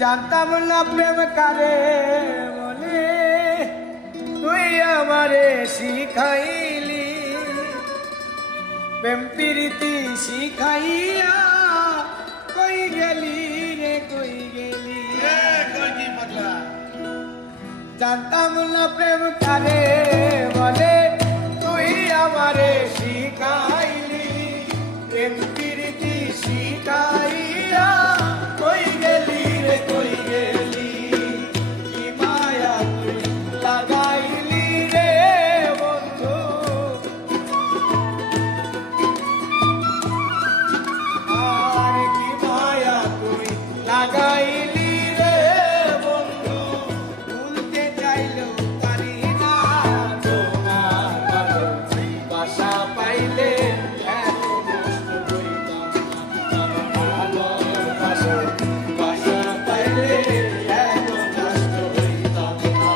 জানতাম না প্রেম কারে বলে, তুই আমারে শিখাইলি প্রেম প্রীতি শিখাইয়া। কই গেলি রে কই গেলি, জানতাম না প্রেম কারে বলে, তুই আমারে শিখাইলি প্রেম প্রীতি শিখাইয়া। কই গেলি রে কই গেলি, কি মায়া তুই লাগাইলি রে বন্ধু। আর কি মায়া তুই লাগাইলি রে বন্ধু, ভুলতে চাইলেও পারি না তোমার ভালোবাসা পাইলে। এত কষ্ট হইতাম না, ভালোবাসা পাইলে এত কষ্ট হইতাম না।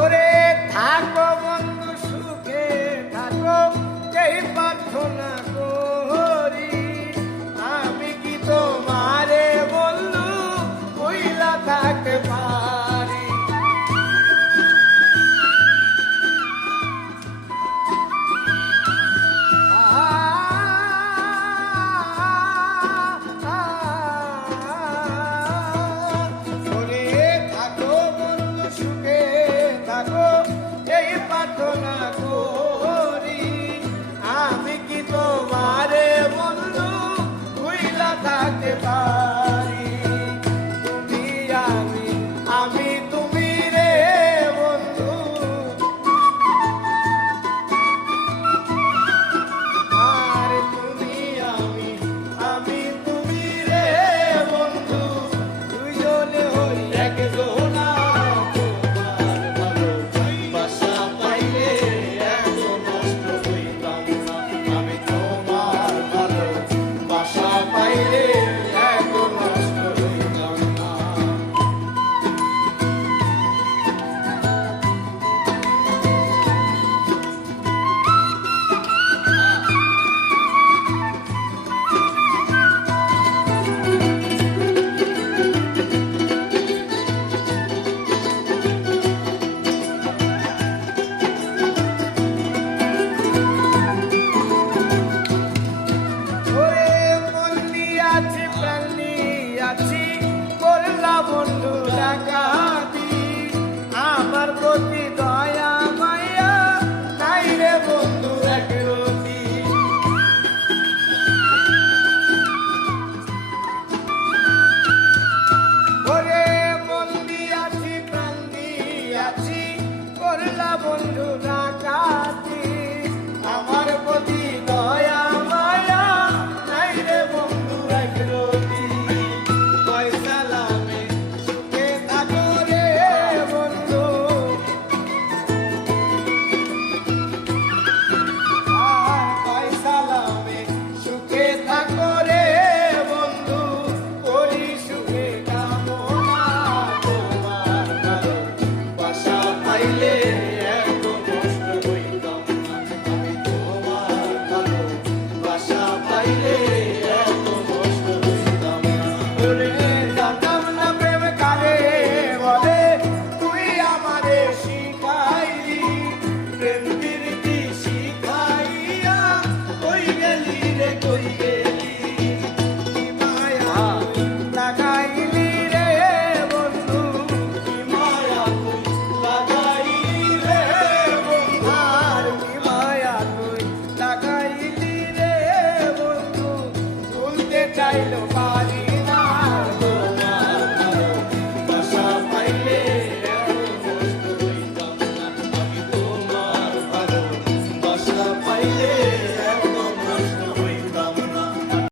ওরে থাকো বন্ধু সুখে থাকো, এই প্রার্থনা